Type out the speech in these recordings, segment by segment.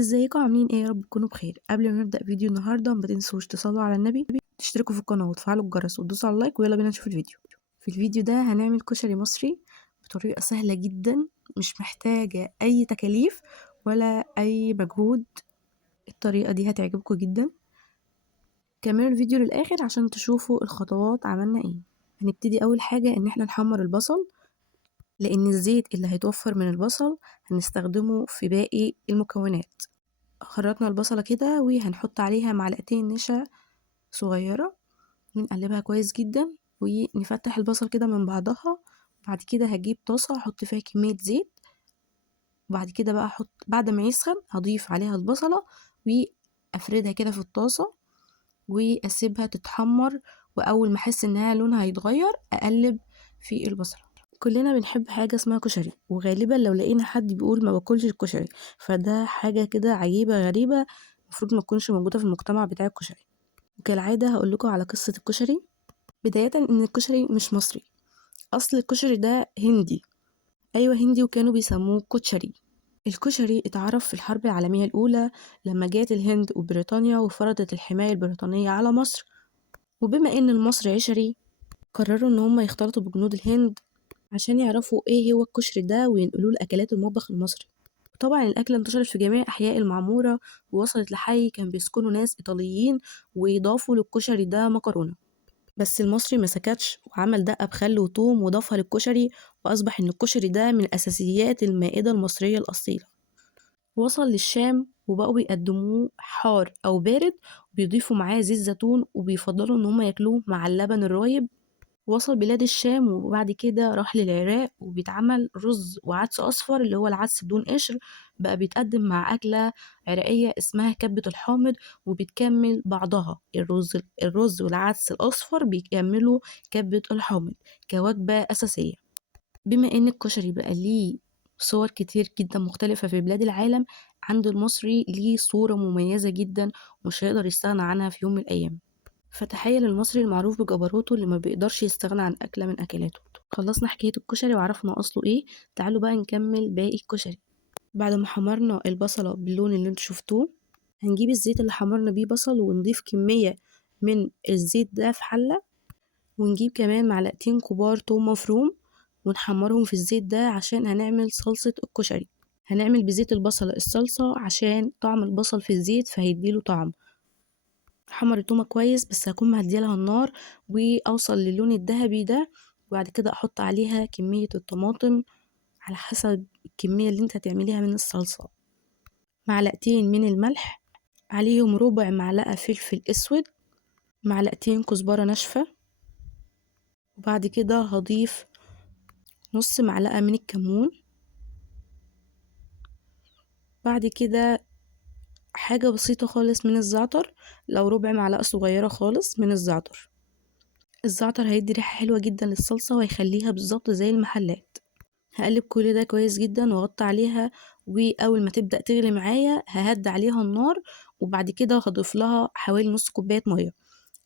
ازيكم عاملين ايه؟ يا رب تكونوا بخير. قبل ما نبدأ فيديو النهارده ما تنسوش تصلوا على النبي، تشتركوا في القناة وتفعلوا الجرس وتدوسوا على اللايك، ويلا بينا نشوف الفيديو. في الفيديو ده هنعمل كشري مصري بطريقة سهلة جدا، مش محتاجة اي تكاليف ولا اي مجهود. الطريقة دي هتعجبكم جدا. كملوا الفيديو للآخر عشان تشوفوا الخطوات عملنا ايه. هنبتدي اول حاجة ان احنا نحمر البصل، لان الزيت اللي هيتوفر من البصل هنستخدمه في باقي المكونات. خرطنا البصلة كده وهنحط عليها معلقتين نشا صغيرة ونقلبها كويس جدا ونفتح البصل كده من بعضها. بعد كده هجيب طاسة احط فيها كمية زيت، وبعد كده بقى بعد ما يسخن هضيف عليها البصلة وافردها كده في الطاسة واسيبها تتحمر. واول ما احس انها لونها هيتغير اقلب في البصلة. كلنا بنحب حاجة اسمها كشري، وغالبا لو لقينا حد بيقول ما باكلش الكشري فده حاجة كده عجيبة غريبة، المفروض ما تكونش موجودة في المجتمع بتاع الكشري. وكالعادة هقول لكم على قصة الكشري. بداية ان الكشري مش مصري، اصل الكشري ده هندي. ايوه هندي، وكانوا بيسموه كوتشري. الكشري اتعرف في الحرب العالمية الأولى لما جات الهند وبريطانيا وفرضت الحماية البريطانية على مصر، وبما ان المصري عشري قرروا ان هم يختلطوا بجنود الهند عشان يعرفوا ايه هو الكشري ده وينقلوه لأكلات المطبخ المصري. طبعا الأكلة انتشرت في جميع أحياء المعمورة ووصلت لحي كان بيسكنوا ناس إيطاليين، ويضافوا للكشري ده مكرونة. بس المصري ما سكتش وعمل دقة بخل وثوم وضافها للكشري، وأصبح إن الكشري ده من أساسيات المائدة المصرية الأصيلة. وصل للشام وبقوا بيقدموه حار أو بارد، وبيضيفوا معاه زيت زيتون، وبيفضلوا إن هما ياكلوه مع اللبن الرايب. وصل بلاد الشام وبعد كده راح للعراق وبيتعمل رز وعدس أصفر اللي هو العدس بدون قشر، بقى بيتقدم مع أكلة عراقية اسمها كبة الحامض، وبتكمل بعضها الرز والعدس الأصفر بيكملوا كبة الحامض كوجبة أساسية. بما إن الكشري بقى ليه صور كتير جدا مختلفة في بلاد العالم، عند المصري ليه صورة مميزة جدا ومش هيقدر يستغنى عنها في يوم من الأيام. فتخيل المصري المعروف بجبروته اللي ما بيقدرش يستغنى عن أكلة من أكلاته. خلصنا حكاية الكشري وعرفنا أصله إيه، تعالوا بقى نكمل باقي الكشري. بعد ما حمرنا البصلة باللون اللي انتوا شفتوه، هنجيب الزيت اللي حمرنا بيه بصل ونضيف كمية من الزيت ده في حلة، ونجيب كمان معلقتين كبار توم مفروم ونحمرهم في الزيت ده عشان هنعمل صلصة الكشري. هنعمل بزيت البصل الصلصة عشان طعم البصل في الزيت فهيديله طعم. حمر التومة كويس بس هكون مهديلها النار واوصل للون الذهبي ده، وبعد كده احط عليها كمية الطماطم على حسب الكمية اللي انت هتعمليها من الصلصة. معلقتين من الملح، عليهم ربع معلقة فلفل اسود، معلقتين كزبرة ناشفة، وبعد كده هضيف نص معلقة من الكمون. بعد كده حاجة بسيطة خالص من الزعتر، لو ربع معلقة صغيرة خالص من الزعتر. الزعتر هيدي ريحة حلوة جدا للصلصة وهيخليها بالظبط زي المحلات. هقلب كل ده كويس جدا واغطي عليها، واول ما تبدأ تغلي معايا ههدي عليها النار، وبعد كده هضيف لها حوالي نص كوباية مية.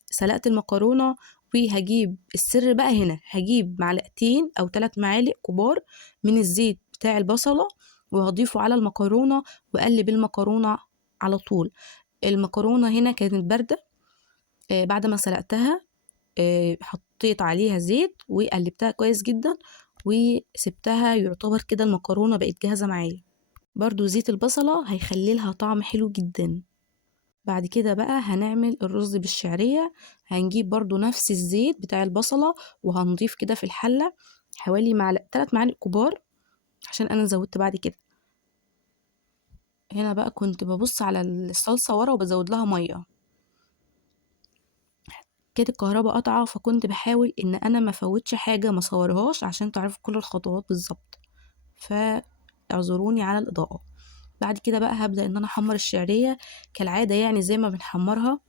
سلقت المكرونة وهجيب السر بقى هنا، هجيب معلقتين او 3 معالق كبار من الزيت بتاع البصلة وهضيفه على المكرونة واقلب المكرونة على طول. المكرونة هنا كانت باردة. بعد ما سلقتها حطيت عليها زيت وقلبتها كويس جدا وسبتها يعتبر كده المكرونة بقت جاهزة معايا. برضو زيت البصلة هيخلي لها طعم حلو جدا. بعد كده بقى هنعمل الرز بالشعرية. هنجيب برضو نفس الزيت بتاع البصلة وهنضيف كده في الحلة حوالي 3 معالق كبار عشان انا زودت بعد كده. هنا بقى كنت ببص على الصلصة ورا وبزود لها مية. كانت الكهرباء قطعة فكنت بحاول ان انا ما فوتش حاجة ما صورهاش عشان تعرفوا كل الخطوات بالظبط، فاعذروني على الاضاءة. بعد كده بقى هبدأ ان انا احمر الشعرية كالعادة يعني زي ما بنحمرها.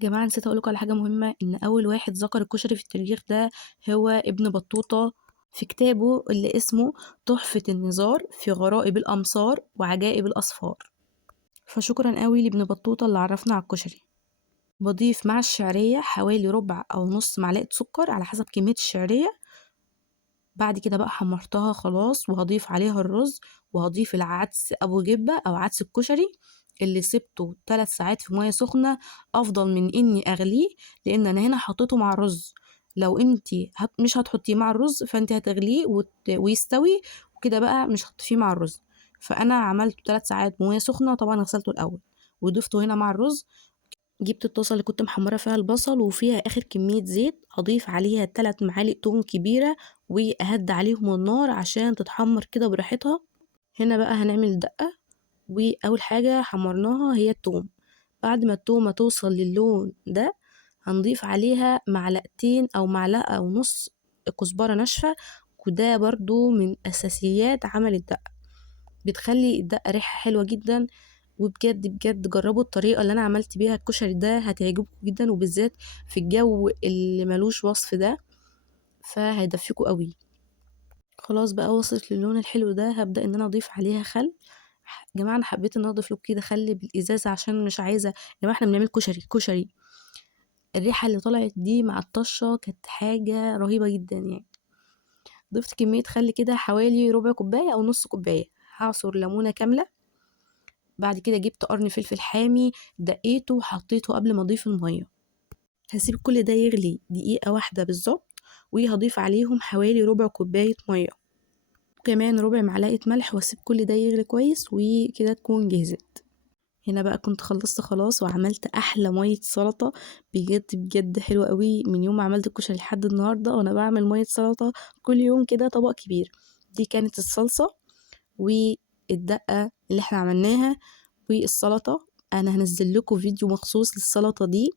جماعة نسيت اقولكم على حاجة مهمة، ان اول واحد ذكر الكشري في التاريخ ده هو ابن بطوطة في كتابه اللي اسمه تحفة النظار في غرائب الامصار وعجائب الاصفار. فشكرا قوي لابن بطوطة اللي عرفنا على الكشري. بضيف مع الشعرية حوالي ربع أو نص معلقة سكر على حسب كمية الشعرية، بعد كده بقى حمرتها خلاص، وهضيف عليها الرز، وهضيف العدس ابو جبة او عدس الكشري اللي سبته 3 ساعات في ميه سخنه، افضل من اني اغليه، لان انا هنا حطيته مع الرز. لو انتي مش هتحطيه مع الرز، فانتي هتغليه ويستوي، وكده بقى مش هتضيفيه مع الرز. فانا عملته 3 ساعات بميه سخنه، طبعا غسلته الاول وضفته هنا مع الرز. جبت الطاسة اللي كنت محمرة فيها البصل وفيها آخر كمية زيت، هضيف عليها 3 معالق توم كبيرة، وأهدي عليهم النار عشان تتحمر كده براحتها. هنا بقى هنعمل دقة، وأول حاجة حمرناها هي التوم. بعد ما التومة توصل للون ده، هنضيف عليها معلقتين أو معلقة ونص كزبرة ناشفة، وده برضو من أساسيات عمل الدقة، بتخلي الدقة ريحة حلوة جدا. وبجد بجد جربوا الطريقة اللي أنا عملت بيها الكشري ده، هتعجبكم جدا، وبالذات في الجو اللي ملوش وصف ده، فهيدفيكوا قوي. خلاص بقى وصلت للون الحلو ده، هبدأ ان انا اضيف عليها خل. يا جماعة انا حبيت ان انا اضيف لكم كده خل بالازازة، عشان مش عايزة، يا جماعة احنا بنعمل كشري كشري. الريحة اللي طلعت دي مع الطشة كانت حاجة رهيبة جدا يعني. ضفت كمية خل كده حوالي ربع كوباية او نص كوباية. هعصر ليمونة كاملة. بعد كده جبت قرن فلفل حامي، دقيته وحطيته قبل ما اضيف المية. هسيب كل ده يغلي دقيقة واحدة بالظبط، وهضيف عليهم حوالي ربع كوباية مية، وكمان ربع معلقة ملح، واسيب كل ده يغلي كويس، وكده تكون جهزت. هنا بقى كنت خلصت خلاص، وعملت احلى مية سلطة، بجد بجد حلوة قوي. من يوم ما عملت الكشري لحد النهاردة وانا بعمل مية سلطة كل يوم كده طبق كبير. دي كانت الصلصة والدقة اللي احنا عملناها والسلطة. انا هنزل لكم فيديو مخصوص للسلطة دي.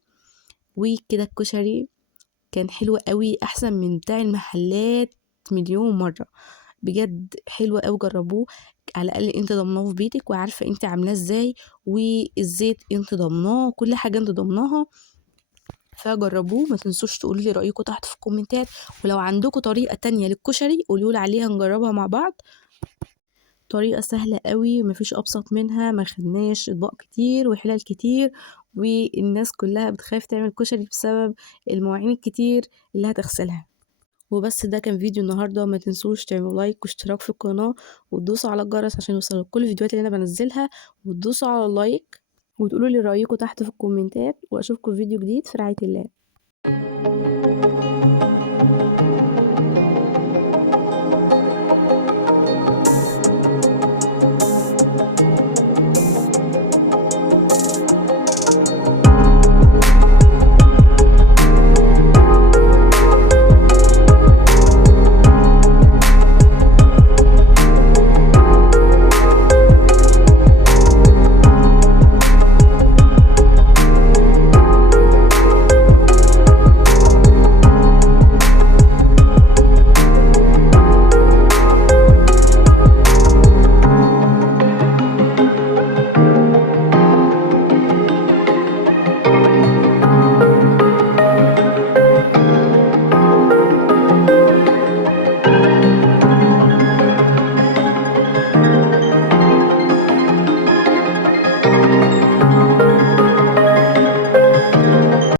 وكده الكشري كان حلو قوي، احسن من بتاع المحلات مليون مرة. بجد حلو قوي، جربوه. على الاقل انت ضمناه في بيتك، وعارفه انت عاملاه ازاي، والزيت انت ضمناه، كل حاجه انت ضمناها. فجربوه، ما تنسوش تقولوا لي رايكم تحت في الكومنتات. ولو عندكم طريقه تانية للكشري قولوا لي عليها نجربها مع بعض. طريقه سهله قوي، مفيش ابسط منها، ما خدناش اطباق كتير وحلال كتير، والناس كلها بتخاف تعمل كشري بسبب المواعين الكتير اللي هتغسلها. وبس، ده كان فيديو النهاردة. ما تنسوش تعملوا لايك واشتراك في القناة، وتدوسوا على الجرس عشان يوصلوا كل الفيديوهات اللي انا بنزلها، وتدوسوا على اللايك، وتقولوا لي رأيكم تحت في الكومنتات. واشوفكم في فيديو جديد، في رعاية الله.